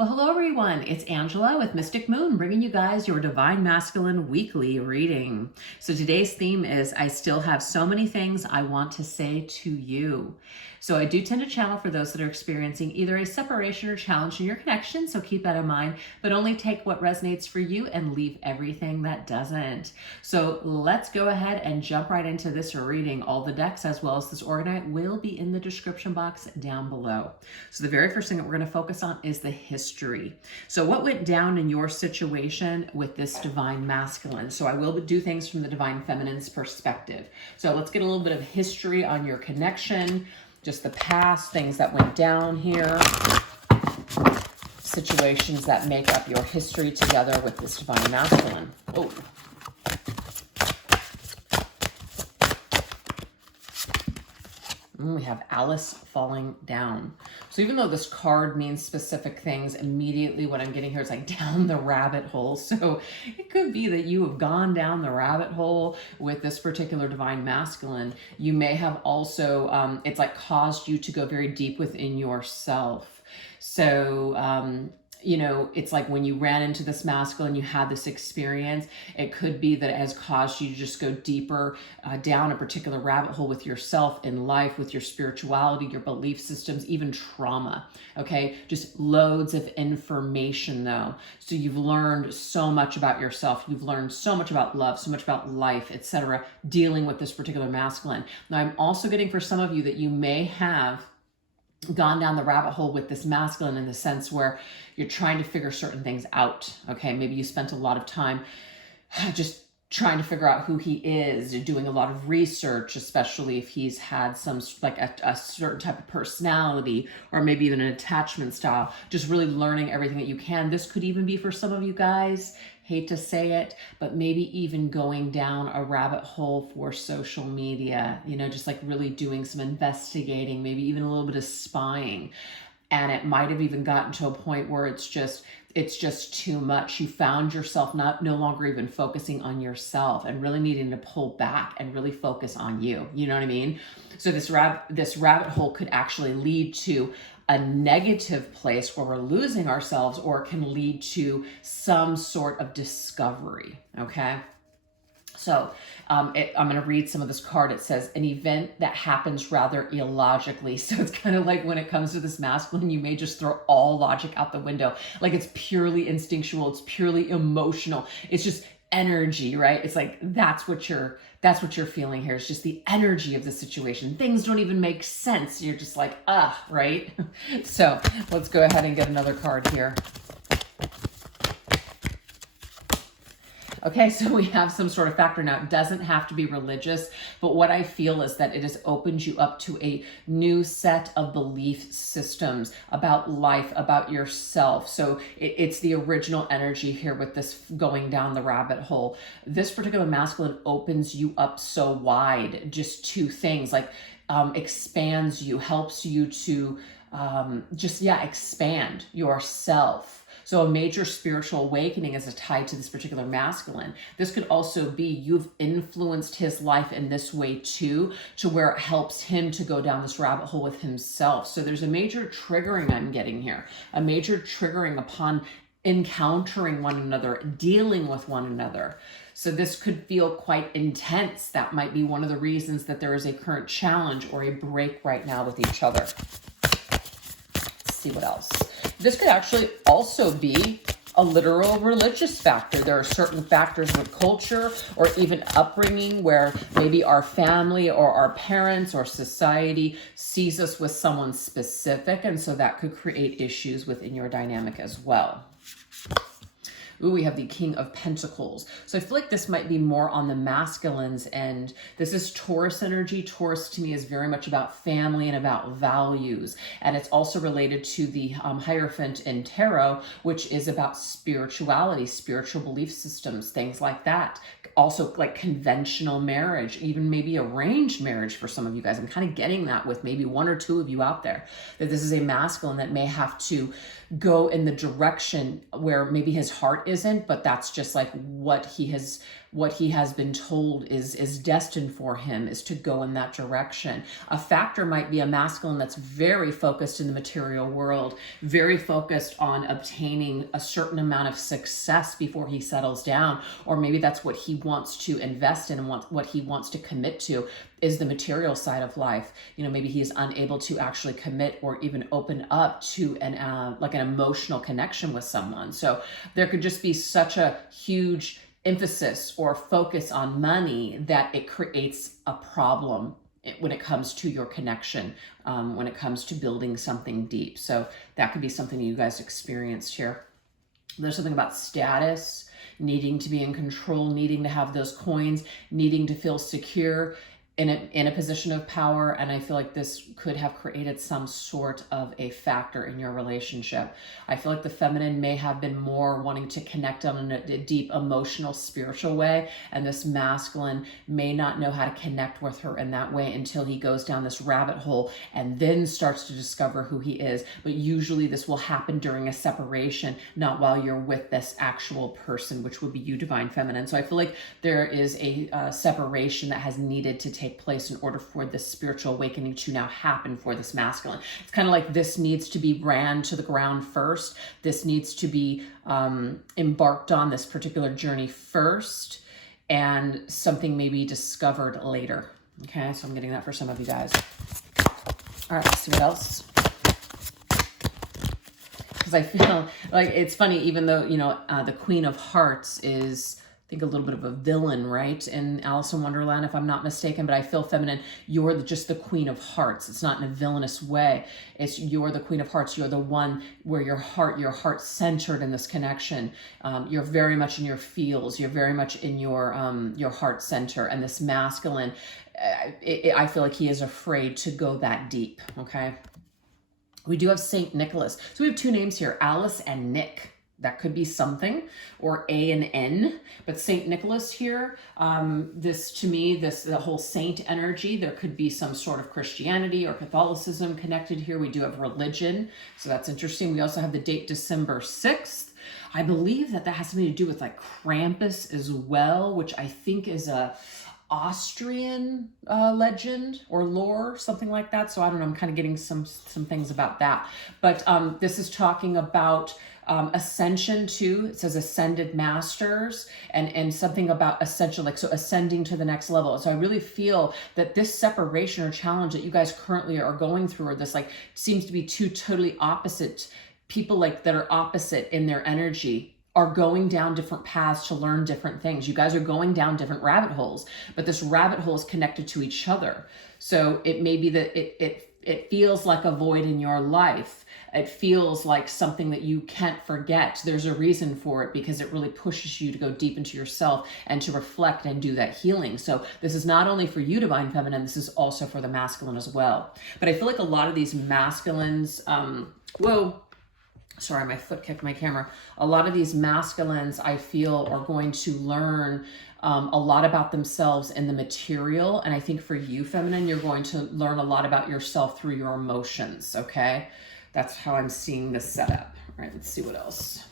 Well, hello everyone. It's Angela with Mystic Moon, bringing you guys your Divine Masculine weekly reading. So today's theme is I still have so many things I want to say to you. So I do tend to channel for those that are experiencing either a separation or challenge in your connection, so keep that in mind, but only take what resonates for you and leave everything that doesn't. So let's go ahead and jump right into this reading. All the decks as well as this organite will be in the description box down below. So the very first thing that we're going to focus on is the history. So what went down in your situation with this divine masculine? So I will do things from the divine feminine's perspective. So let's get a little bit of history on your connection, just the past, things that went down here, situations that make up your history together with this divine masculine. Oh. We have Alice falling down. So even though this card means specific things, immediately what I'm getting here is like down the rabbit hole. So it could be that you have gone down the rabbit hole with this particular divine masculine. You may have also, it's like caused you to go very deep within yourself. So, you know, it's like when you ran into this masculine, you had this experience, it could be that it has caused you to just go deeper down a particular rabbit hole with yourself in life, with your spirituality, your belief systems, even trauma, okay? Just loads of information though. So you've learned so much about yourself. You've learned so much about love, so much about life, etc., dealing with this particular masculine. Now, I'm also getting for some of you that you may have gone down the rabbit hole with this masculine in the sense where you're trying to figure certain things out. Okay, maybe you spent a lot of time just trying to figure out who he is. You're doing a lot of research, especially if he's had some like a certain type of personality or maybe even an attachment style, just really learning everything that you can. This could even be for some of you guys, hate to say it, but maybe even going down a rabbit hole for social media, you know, just like really doing some investigating, maybe even a little bit of spying. And it might have even gotten to a point where it's just too much. You found yourself no longer even focusing on yourself and really needing to pull back and really focus on you. You know what I mean? So this rabbit hole could actually lead to a negative place where we're losing ourselves, or it can lead to some sort of discovery, okay? So I'm going to read some of this card. It says, an event that happens rather illogically. So it's kind of like when it comes to this masculine, you may just throw all logic out the window. Like it's purely instinctual. It's purely emotional. It's just energy, right? It's like, that's what you're feeling here. It's just the energy of the situation. Things don't even make sense. You're just like, right? So let's go ahead and get another card here. Okay, so we have some sort of factor. Now, it doesn't have to be religious, but what I feel is that it has opened you up to a new set of belief systems about life, about yourself. So it's the original energy here with this going down the rabbit hole. This particular masculine opens you up so wide, just to things like expands you, helps you to expand yourself. So a major spiritual awakening is tied to this particular masculine. This could also be you've influenced his life in this way too, to where it helps him to go down this rabbit hole with himself. So there's a major triggering I'm getting here, a major triggering upon encountering one another, dealing with one another. So this could feel quite intense. That might be one of the reasons that there is a current challenge or a break right now with each other. Let's see what else. This could actually also be a literal religious factor. There are certain factors with culture or even upbringing where maybe our family or our parents or society sees us with someone specific, and so that could create issues within your dynamic as well. Ooh, we have the King of Pentacles. So I feel like this might be more on the masculine's end. This is Taurus energy. Taurus to me is very much about family and about values. And it's also related to the Hierophant in Tarot, which is about spirituality, spiritual belief systems, things like that. Also like conventional marriage, even maybe arranged marriage for some of you guys. I'm kind of getting that with maybe one or two of you out there, that this is a masculine that may have to go in the direction where maybe his heart isn't, but that's just like what he has what he has been told is destined for him is to go in that direction. A factor might be a masculine that's very focused in the material world, very focused on obtaining a certain amount of success before he settles down, or maybe that's what he wants to invest in and what he wants to commit to is the material side of life. You know, maybe he is unable to actually commit or even open up to an like an emotional connection with someone. So there could just be such a huge emphasis or focus on money that it creates a problem when it comes to your connection, when it comes to building something deep. So that could be something you guys experienced here. There's something about status, needing to be in control, needing to have those coins, needing to feel secure in a position of power. And I feel like this could have created some sort of a factor in your relationship. I feel like the feminine may have been more wanting to connect on a deep emotional, spiritual way. And this masculine may not know how to connect with her in that way until he goes down this rabbit hole and then starts to discover who he is. But usually this will happen during a separation, not while you're with this actual person, which would be you, divine feminine. So I feel like there is a separation that has needed to take place in order for this spiritual awakening to now happen for this masculine. It's kind of like this needs to be ran to the ground first. This needs to be embarked on this particular journey first, and something may be discovered later. Okay, so I'm getting that for some of you guys. All right, let's see what else. Because I feel like it's funny, even though, you know, the Queen of Hearts is, I think, a little bit of a villain, right? In Alice in Wonderland, if I'm not mistaken, but I feel feminine, you're just the Queen of Hearts. It's not in a villainous way. It's you're the Queen of Hearts. You're the one where your heart centered in this connection. You're very much in your feels. You're very much in your heart center. And this masculine, I feel like he is afraid to go that deep, okay? We do have Saint Nicholas. So we have two names here, Alice and Nick. That could be something, or A and N, but Saint Nicholas here, this to me, the whole saint energy, there could be some sort of Christianity or Catholicism connected here. We do have religion, so that's interesting. We also have the date December 6th. I believe that has something to do with like Krampus as well, which I think is a Austrian legend or lore, something like that. So I don't know, I'm kind of getting some things about that. But this is talking about ascension too. It says ascended masters and something about ascension, like so ascending to the next level. So I really feel that this separation or challenge that you guys currently are going through, or this like seems to be two totally opposite people, like that are opposite in their energy, are going down different paths to learn different things. You guys are going down different rabbit holes, but this rabbit hole is connected to each other. So it may be that it feels like a void in your life. It feels like something that you can't forget. There's a reason for it, because it really pushes you to go deep into yourself and to reflect and do that healing. So this is not only for you, divine feminine, this is also for the masculine as well. But I feel like a lot of these masculines, sorry, my foot kicked my camera. A lot of these masculines, I feel, are going to learn a lot about themselves in the material. And I think for you, feminine, you're going to learn a lot about yourself through your emotions, okay? That's how I'm seeing this setup. All right, let's see what else.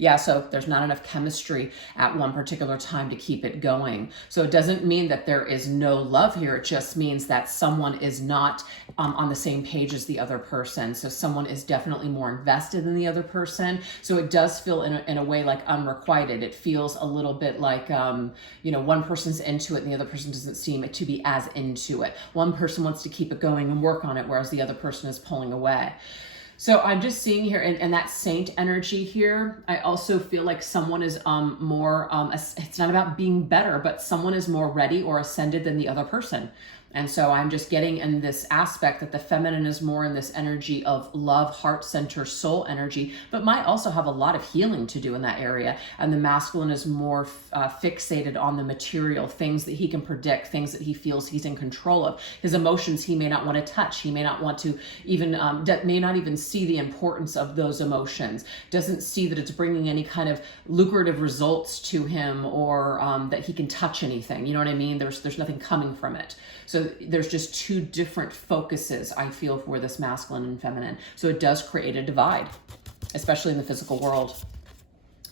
Yeah, so there's not enough chemistry at one particular time to keep it going. So it doesn't mean that there is no love here. It just means that someone is not on the same page as the other person. So someone is definitely more invested than the other person. So it does feel in a way like unrequited. It feels a little bit like, you know, one person's into it and the other person doesn't seem to be as into it. One person wants to keep it going and work on it, whereas the other person is pulling away. So I'm just seeing here, and that saint energy here, I also feel like someone is more, it's not about being better, but someone is more ready or ascended than the other person. And so I'm just getting in this aspect that the feminine is more in this energy of love, heart center, soul energy, but might also have a lot of healing to do in that area. And the masculine is more fixated on the material, things that he can predict, things that he feels he's in control of. His emotions he may not want to touch. He may not want to even, may not even see the importance of those emotions. Doesn't see that it's bringing any kind of lucrative results to him, or that he can touch anything. You know what I mean? There's nothing coming from it. So there's just two different focuses, I feel, for this masculine and feminine. So it does create a divide. especially in the physical world.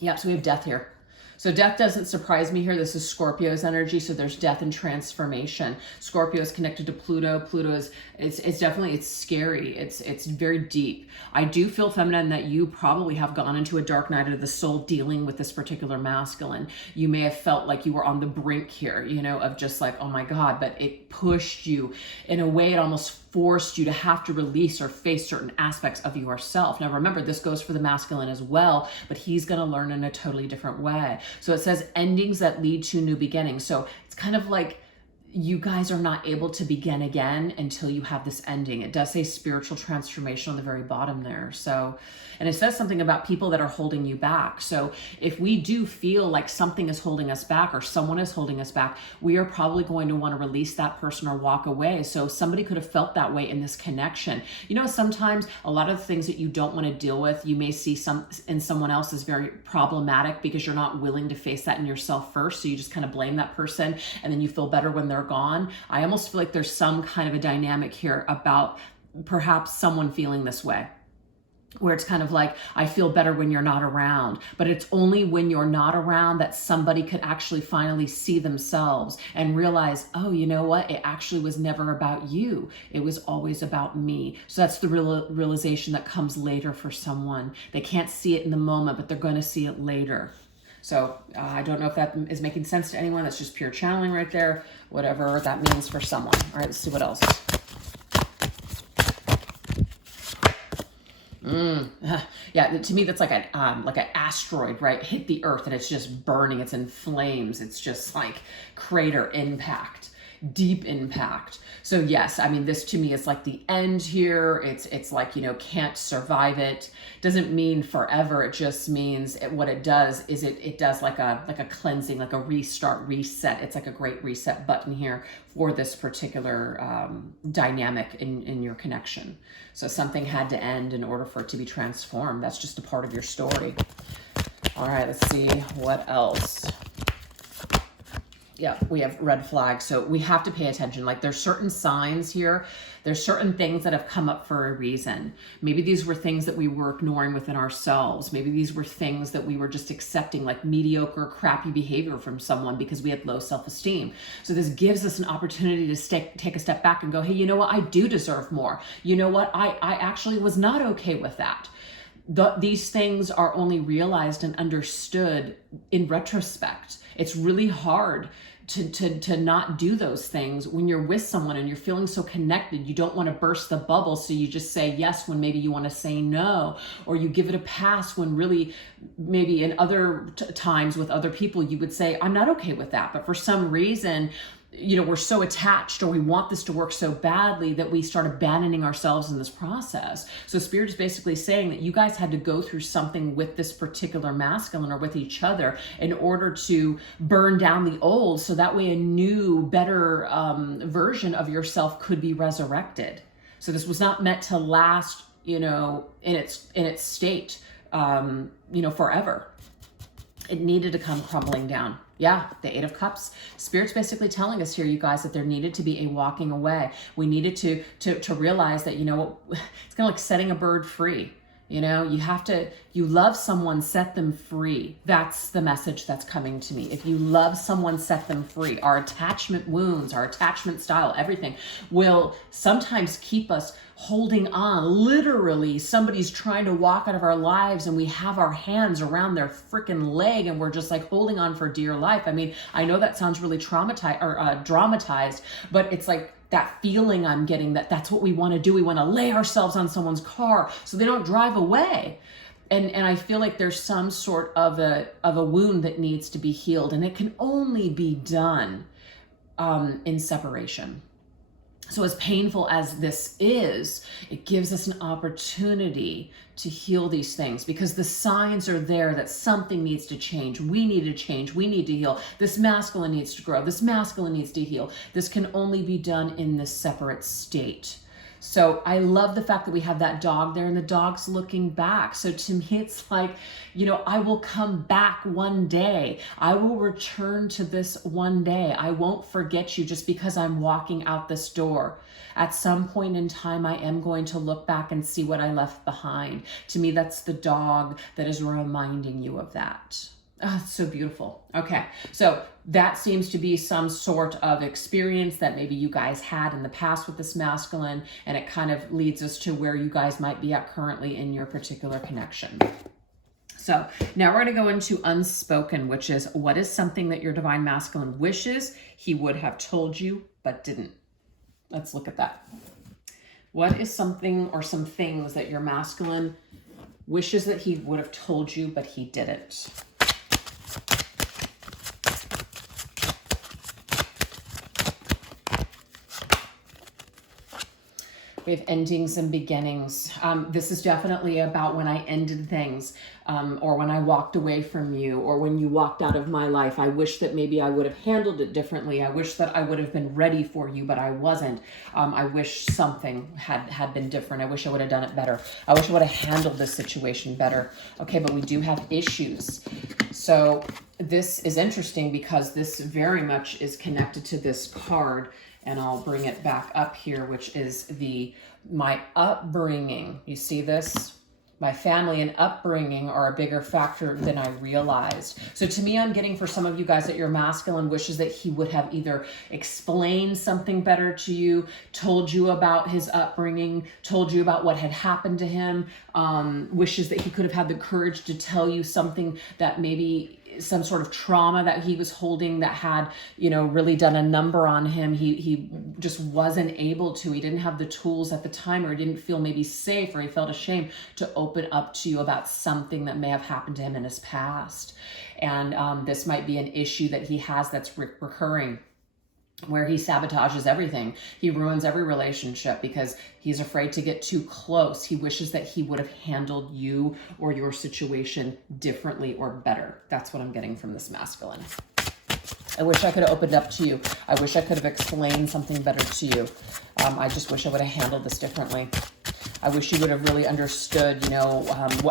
Yep, so we have death here. So death doesn't surprise me here. This is Scorpio's energy. So there's death and transformation. Scorpio is connected to Pluto. Pluto is, it's definitely, it's scary. It's very deep. I do feel, feminine, that you probably have gone into a dark night of the soul dealing with this particular masculine. You may have felt like you were on the brink here, you know, of just like, oh my God, but it pushed you in a way. It almost forced you to have to release or face certain aspects of yourself. Now remember, this goes for the masculine as well, but he's going to learn in a totally different way. So it says endings that lead to new beginnings. So it's kind of like you guys are not able to begin again until you have this ending. It does say spiritual transformation on the very bottom there. So, and it says something about people that are holding you back. So if we do feel like something is holding us back or someone is holding us back, we are probably going to want to release that person or walk away. So somebody could have felt that way in this connection. You know, sometimes a lot of the things that you don't want to deal with, you may see in someone else is very problematic because you're not willing to face that in yourself first. So you just kind of blame that person and then you feel better when they're gone. I almost feel like there's some kind of a dynamic here about perhaps someone feeling this way, where it's kind of like, I feel better when you're not around, but it's only when you're not around that somebody could actually finally see themselves and realize, oh, you know what? It actually was never about you. It was always about me. So that's the realization that comes later for someone. They can't see it in the moment, but they're going to see it later. So I don't know if that is making sense to anyone. That's just pure channeling right there, whatever that means for someone. All right, let's see what else. Yeah, to me that's like an asteroid, right? Hit the earth and it's just burning. It's in flames. It's just like crater impact, deep impact. So yes, I mean, this to me is like the end here. It's like, you know, can't survive it. Doesn't mean forever. It just means what it does is it does like a cleansing, like a restart, reset. It's like a great reset button here for this particular dynamic in your connection. So something had to end in order for it to be transformed. That's just a part of your story. All right, let's see what else. Yeah, we have red flags. So we have to pay attention. Like there's certain signs here. There's certain things that have come up for a reason. Maybe these were things that we were ignoring within ourselves. Maybe these were things that we were just accepting, like mediocre, crappy behavior from someone because we had low self-esteem. So this gives us an opportunity to take a step back and go, hey, you know what? I do deserve more. You know what? I actually was not okay with that. These things are only realized and understood in retrospect. It's really hard to not do those things when you're with someone and you're feeling so connected. You don't want to burst the bubble, so you just say yes when maybe you want to say no, or you give it a pass when really maybe in other times with other people you would say, I'm not okay with that. But for some reason, you know, we're so attached or we want this to work so badly that we start abandoning ourselves in this process. So Spirit is basically saying that you guys had to go through something with this particular masculine or with each other in order to burn down the old, so that way a new, better version of yourself could be resurrected. So this was not meant to last, you know, in its state, you know, forever. It needed to come crumbling down. Yeah, the Eight of Cups. Spirit's basically telling us here, you guys, that there needed to be a walking away. We needed to realize that, you know, it's kind of like setting a bird free. You know, you love someone, set them free. That's the message that's coming to me. If you love someone, set them free. Our attachment wounds, our attachment style, everything will sometimes keep us holding on. Literally, somebody's trying to walk out of our lives and we have our hands around their freaking leg and we're just like holding on for dear life. I mean, I know that sounds really traumatized or dramatized, but it's like that feeling I'm getting that's what we want to do. We want to lay ourselves on someone's car so they don't drive away. And I feel like there's some sort of a wound that needs to be healed, and it can only be done in separation. So as painful as this is, it gives us an opportunity to heal these things because the signs are there that something needs to change. We need to change. We need to heal. This masculine needs to grow. This masculine needs to heal. This can only be done in this separate state. So I love the fact that we have that dog there and the dog's looking back. So to me, it's like, you know, I will come back one day. I will return to this one day. I won't forget you just because I'm walking out this door. At some point in time, I am going to look back and see what I left behind. To me, that's the dog that is reminding you of that. Oh, it's so beautiful. Okay, so that seems to be some sort of experience that maybe you guys had in the past with this masculine, and it kind of leads us to where you guys might be at currently in your particular connection. So now we're going to go into unspoken, which is what is something that your divine masculine wishes he would have told you but didn't. Let's look at that. What is something or some things that your masculine wishes that he would have told you but he didn't? We have endings and beginnings. This is definitely about when I ended things, or when I walked away from you, or when you walked out of my life. I wish that maybe I would have handled it differently. I wish that I would have been ready for you, but I wasn't. I wish something had been different. I wish I would have done it better. I wish I would have handled this situation better. Okay, but we do have issues. So this is interesting because this very much is connected to this card. And I'll bring it back up here, which is my upbringing. You see this? My family and upbringing are a bigger factor than I realized. So to me, I'm getting for some of you guys that your masculine wishes that he would have either explained something better to you, told you about his upbringing, told you about what had happened to him, wishes that he could have had the courage to tell you something that maybe some sort of trauma that he was holding that had, you know, really done a number on him. He just wasn't able to. He didn't have the tools at the time, or he didn't feel maybe safe, or he felt ashamed to open up to you about something that may have happened to him in his past. And this might be an issue that he has that's recurring, where he sabotages everything. He ruins every relationship because he's afraid to get too close. He wishes that he would have handled you or your situation differently or better. That's what I'm getting from this masculine. I wish I could have opened up to you. I wish I could have explained something better to you. I just wish I would have handled this differently. I wish you would have really understood, you know,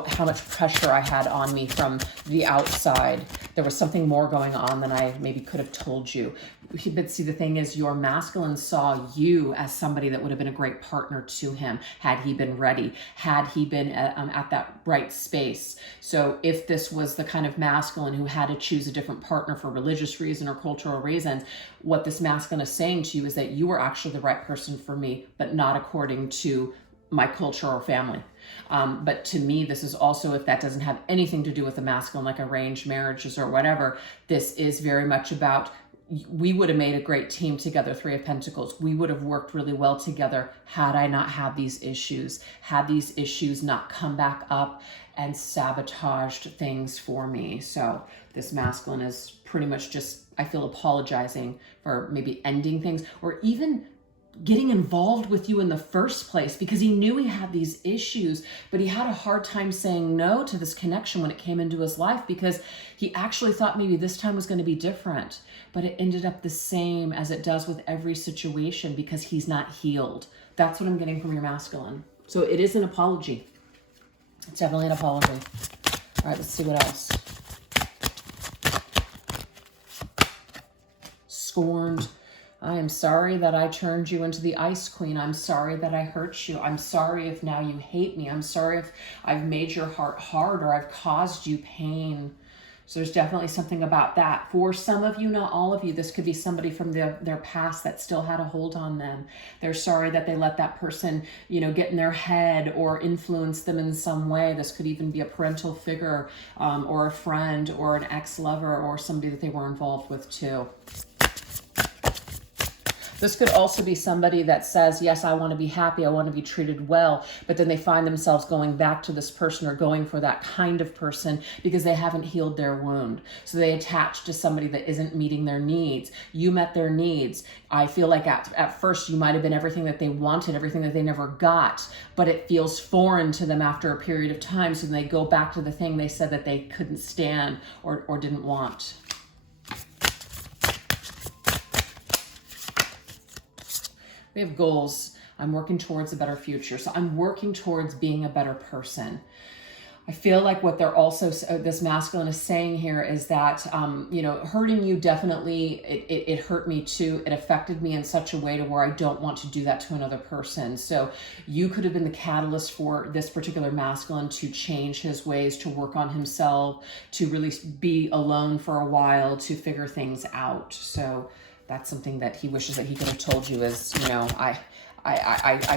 how much pressure I had on me from the outside. There was something more going on than I maybe could have told you. But see, the thing is, your masculine saw you as somebody that would have been a great partner to him had he been ready, had he been at that right space. So if this was the kind of masculine who had to choose a different partner for religious reason or cultural reasons, what this masculine is saying to you is that you were actually the right person for me, but not according to my culture or family. But to me, this is also, if that doesn't have anything to do with the masculine, like arranged marriages or whatever, this is very much about, we would have made a great team together, Three of Pentacles. We would have worked really well together had I not had these issues, had these issues not come back up and sabotaged things for me. So this masculine is pretty much just, I feel, apologizing for maybe ending things, or even getting involved with you in the first place because he knew he had these issues, but he had a hard time saying no to this connection when it came into his life because he actually thought maybe this time was going to be different, but it ended up the same as it does with every situation because he's not healed. That's what I'm getting from your masculine. So it is an apology. It's definitely an apology. All right, let's see what else. Scorned. I am sorry that I turned you into the Ice Queen. I'm sorry that I hurt you. I'm sorry if now you hate me. I'm sorry if I've made your heart hard or I've caused you pain. So there's definitely something about that. For some of you, not all of you, this could be somebody from their past that still had a hold on them. They're sorry that they let that person, you know, get in their head or influence them in some way. This could even be a parental figure, or a friend or an ex-lover or somebody that they were involved with too. This could also be somebody that says, yes, I want to be happy, I want to be treated well, but then they find themselves going back to this person or going for that kind of person because they haven't healed their wound. So they attach to somebody that isn't meeting their needs. You met their needs. I feel like at first you might have been everything that they wanted, everything that they never got, but it feels foreign to them after a period of time. So then they go back to the thing they said that they couldn't stand or didn't want. We have goals. I'm working towards a better future. So I'm working towards being a better person. I feel like what they're also, this masculine is saying here is that, you know, hurting you definitely, it hurt me too. It affected me in such a way to where I don't want to do that to another person. So you could have been the catalyst for this particular masculine to change his ways, to work on himself, to really be alone for a while, to figure things out. So that's something that he wishes that he could have told you is, you know, I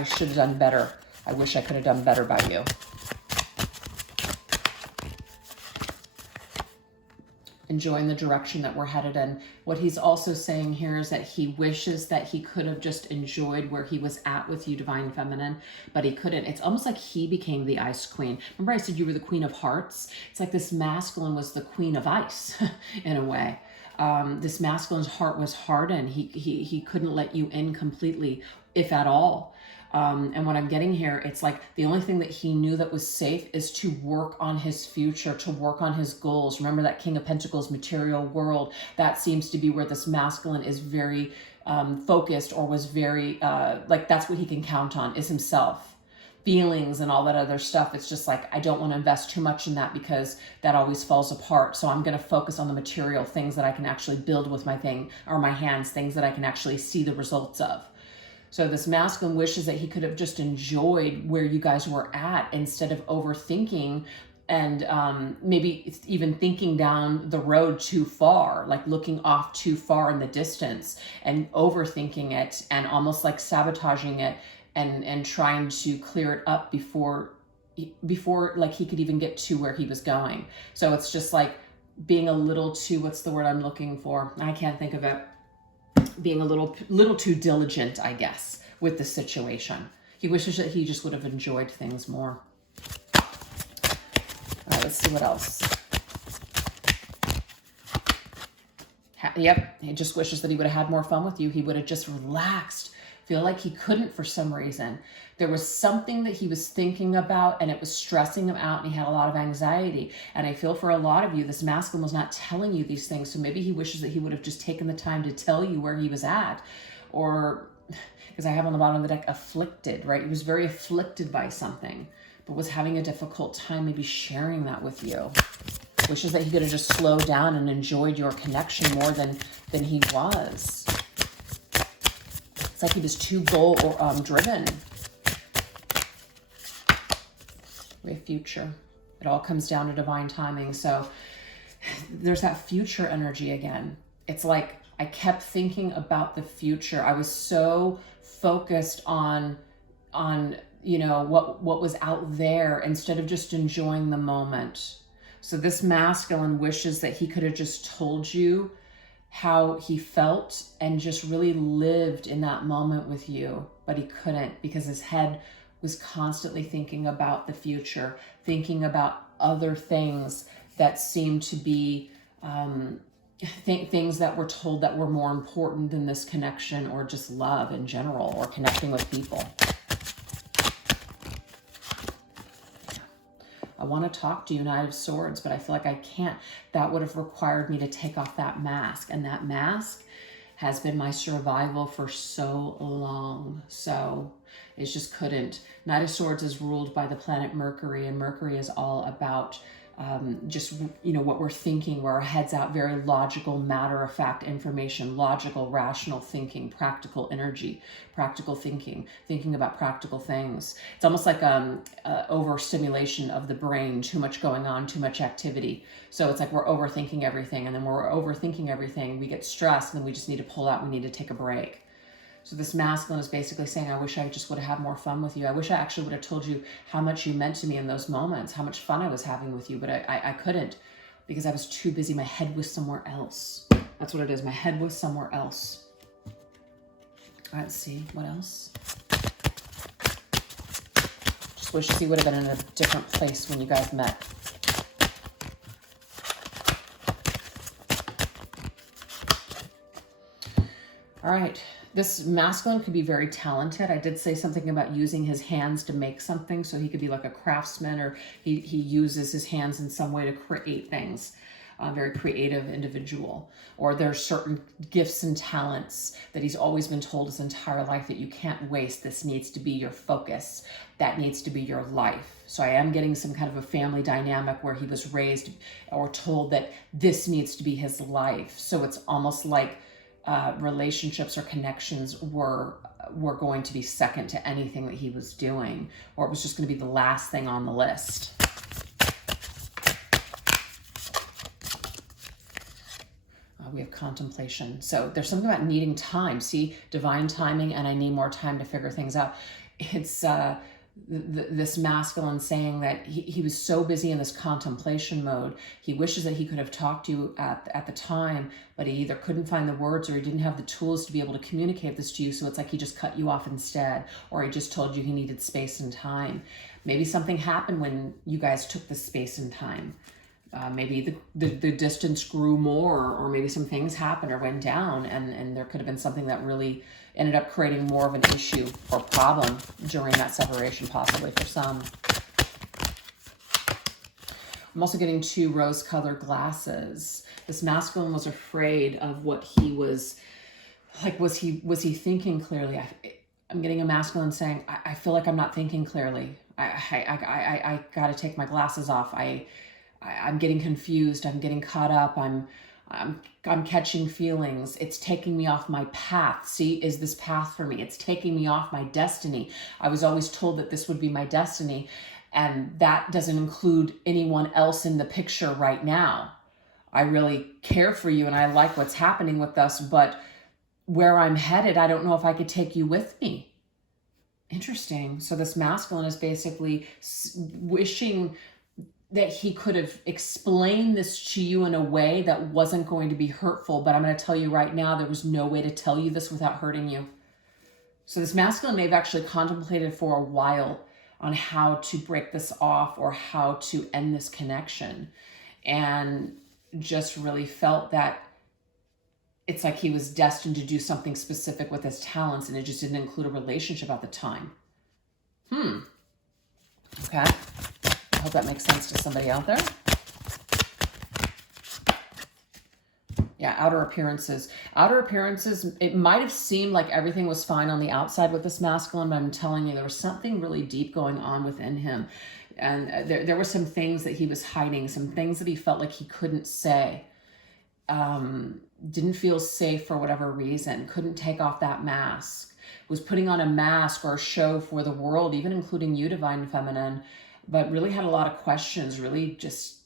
should have done better. I wish I could have done better by you. Enjoying the direction that we're headed in. What he's also saying here is that he wishes that he could have just enjoyed where he was at with you, Divine Feminine, but he couldn't. It's almost like he became the Ice Queen. Remember I said you were the Queen of Hearts? It's like this masculine was the Queen of Ice in a way. This masculine's heart was hardened. He couldn't let you in completely, if at all. And what I'm getting here, it's like the only thing that he knew that was safe is to work on his future, to work on his goals. Remember that King of Pentacles material world, that seems to be where this masculine is very focused, or was very, like that's what he can count on, is himself. Feelings and all that other stuff. It's just like, I don't want to invest too much in that because that always falls apart. So I'm going to focus on the material things that I can actually build with my thing, or my hands, things that I can actually see the results of. So this masculine wishes that he could have just enjoyed where you guys were at instead of overthinking and maybe even thinking down the road too far, like looking off too far in the distance and overthinking it and almost like sabotaging it and trying to clear it up before like he could even get to where he was going. So it's just like being a little too, what's the word I'm looking for? I can't think of it. Being a little too diligent, I guess, with the situation. He wishes that he just would have enjoyed things more. All right, let's see what else. Yep, he just wishes that he would have had more fun with you. He would have just relaxed. Feel like he couldn't for some reason. There was something that he was thinking about and it was stressing him out and he had a lot of anxiety. And I feel for a lot of you, this masculine was not telling you these things. So maybe he wishes that he would have just taken the time to tell you where he was at. Or, because I have on the bottom of the deck, afflicted, right? He was very afflicted by something, but was having a difficult time maybe sharing that with you. Wishes that he could have just slowed down and enjoyed your connection more than he was. It's like he was too goal or driven. We have future. It all comes down to divine timing. So there's that future energy again. It's like I kept thinking about the future. I was so focused on you know what was out there instead of just enjoying the moment. So this masculine wishes that he could have just told you how he felt and just really lived in that moment with you, but he couldn't because his head was constantly thinking about the future, thinking about other things that seemed to be things that were told that were more important than this connection or just love in general or connecting with people. I want to talk to you, Knight of Swords, but I feel like I can't. That would have required me to take off that mask. And that mask has been my survival for so long. So it just couldn't. Knight of Swords is ruled by the planet Mercury, and Mercury is all about just, you know, what we're thinking, where our head's out, very logical, matter-of-fact information, logical, rational thinking, practical energy, practical thinking about practical things. It's almost like overstimulation of the brain, too much going on, too much activity. So it's like we're overthinking everything, and then when we're overthinking everything, we get stressed, and then we just need to pull out, we need to take a break. So this masculine is basically saying, I wish I just would have had more fun with you. I wish I actually would have told you how much you meant to me in those moments, how much fun I was having with you, but I couldn't because I was too busy. My head was somewhere else. That's what it is. My head was somewhere else. All right, let's see. What else? Just wishes he would have been in a different place when you guys met. All right. This masculine could be very talented. I did say something about using his hands to make something, so he could be like a craftsman, or he uses his hands in some way to create things. very creative individual, or there's certain gifts and talents that he's always been told his entire life that you can't waste. This needs to be your focus. That needs to be your life. So I am getting some kind of a family dynamic where he was raised or told that this needs to be his life. So it's almost like relationships or connections were going to be second to anything that he was doing, or it was just going to be the last thing on the list. We have contemplation. So there's something about needing time. See, divine timing, and I need more time to figure things out. It's this masculine saying that he was so busy in this contemplation mode. He wishes that he could have talked to you at the time, but he either couldn't find the words or he didn't have the tools to be able to communicate this to you. So it's like he just cut you off instead, or he just told you he needed space and time. Maybe something happened when you guys took the space and time. Maybe the distance grew more, or maybe some things happened or went down, and there could have been something that really ended up creating more of an issue or problem during that separation, possibly for some. I'm also getting 2 rose-colored glasses. This masculine was afraid of what he was, like, was he thinking clearly? I'm getting a masculine saying, I feel like I'm not thinking clearly. I got to take my glasses off. I'm getting confused. I'm getting caught up. I'm catching feelings. It's taking me off my path. See, is this path for me? It's taking me off my destiny. I was always told that this would be my destiny, and that doesn't include anyone else in the picture right now. I really care for you and I like what's happening with us, but where I'm headed, I don't know if I could take you with me. Interesting. So this masculine is basically wishing that he could have explained this to you in a way that wasn't going to be hurtful. But I'm going to tell you right now, there was no way to tell you this without hurting you. So this masculine may have actually contemplated for a while on how to break this off or how to end this connection, and just really felt that it's like he was destined to do something specific with his talents, and it just didn't include a relationship at the time. Okay. I hope that makes sense to somebody out there. Yeah, outer appearances. Outer appearances, it might have seemed like everything was fine on the outside with this masculine, but I'm telling you, there was something really deep going on within him. And there were some things that he was hiding, some things that he felt like he couldn't say. Didn't feel safe for whatever reason, couldn't take off that mask, was putting on a mask or a show for the world, even including you, Divine Feminine, but really had a lot of questions, really just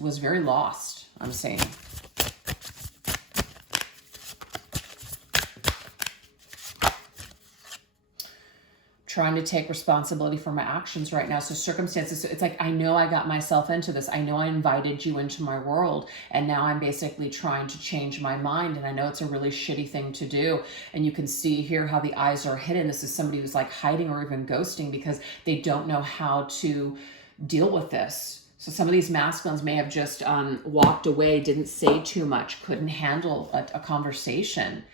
was very lost, I'm saying. Trying to take responsibility for my actions right now. So circumstances, it's like, I know I got myself into this. I know I invited you into my world, and now I'm basically trying to change my mind. And I know it's a really shitty thing to do. And you can see here how the eyes are hidden. This is somebody who's like hiding or even ghosting because they don't know how to deal with this. So some of these masculines may have just walked away, didn't say too much, couldn't handle a conversation.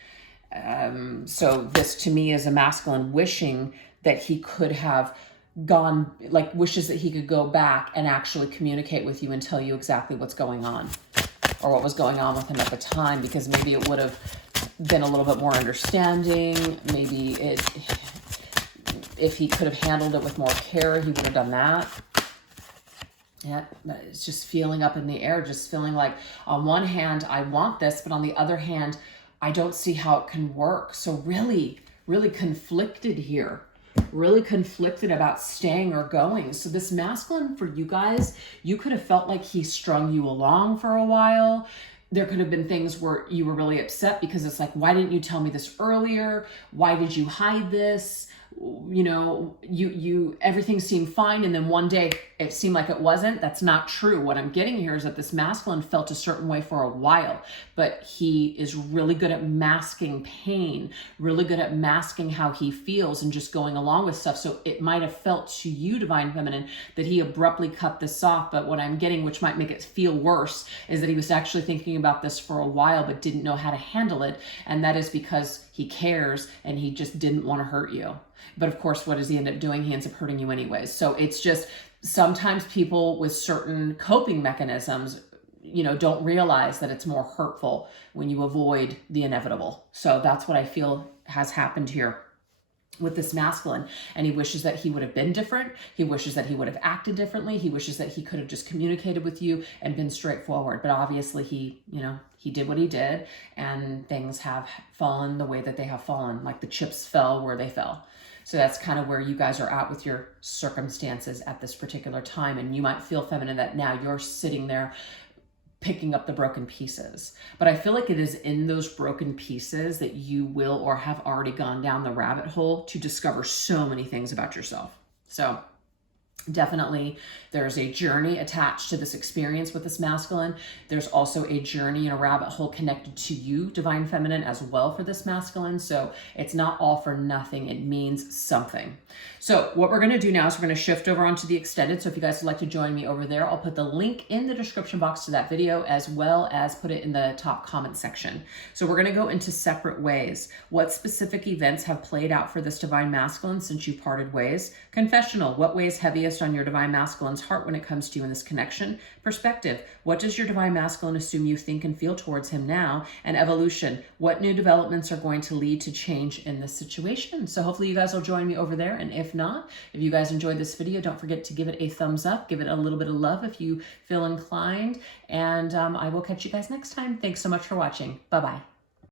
So this to me is a masculine wishing that he could have gone, like wishes that he could go back and actually communicate with you and tell you exactly what's going on, or what was going on with him at the time, because maybe it would have been a little bit more understanding. Maybe if he could have handled it with more care, he would have done that. Yeah, but it's just feeling up in the air, just feeling like on one hand, I want this, but on the other hand, I don't see how it can work. So really, really conflicted here. Really conflicted about staying or going. So this masculine for you guys, you could have felt like he strung you along for a while. There could have been things where you were really upset because it's like, why didn't you tell me this earlier? Why did you hide this? You know, you everything seemed fine, and then one day it seemed like it wasn't. That's not true. What I'm getting here is that this masculine felt a certain way for a while, but he is really good at masking pain, really good at masking how he feels and just going along with stuff. So it might have felt to you, Divine Feminine, that he abruptly cut this off, but what I'm getting, which might make it feel worse, is that he was actually thinking about this for a while but didn't know how to handle it, and that is because he cares and he just didn't want to hurt you. But of course, what does he end up doing? He ends up hurting you anyways. So it's just sometimes people with certain coping mechanisms don't realize that it's more hurtful when you avoid the inevitable. So that's what I feel has happened here with this masculine. And he wishes that he would have been different. He wishes that he would have acted differently. He wishes that he could have just communicated with you and been straightforward. But obviously he did what he did, and things have fallen the way that they have fallen, like the chips fell where they fell. So that's kind of where you guys are at with your circumstances at this particular time. And you might feel feminine that now you're sitting there picking up the broken pieces. But I feel like it is in those broken pieces that you will or have already gone down the rabbit hole to discover so many things about yourself. So definitely there's a journey attached to this experience with this masculine. There's also a journey and a rabbit hole connected to you, divine feminine, as well for this masculine. So it's not all for nothing. It means something. So what we're going to do now is we're going to shift over onto the extended. So if you guys would like to join me over there, I'll put the link in the description box to that video, as well as put it in the top comment section. So we're going to go into separate ways. What specific events have played out for this divine masculine since you parted ways? Confessional. What weighs heaviest on your divine masculine's heart when it comes to you in this connection? Perspective. What does your divine masculine assume you think and feel towards him now? And evolution. What new developments are going to lead to change in this situation? So hopefully you guys will join me over there. And if not, if you guys enjoyed this video, don't forget to give it a thumbs up. Give it a little bit of love if you feel inclined. And I will catch you guys next time. Thanks so much for watching. Bye-bye.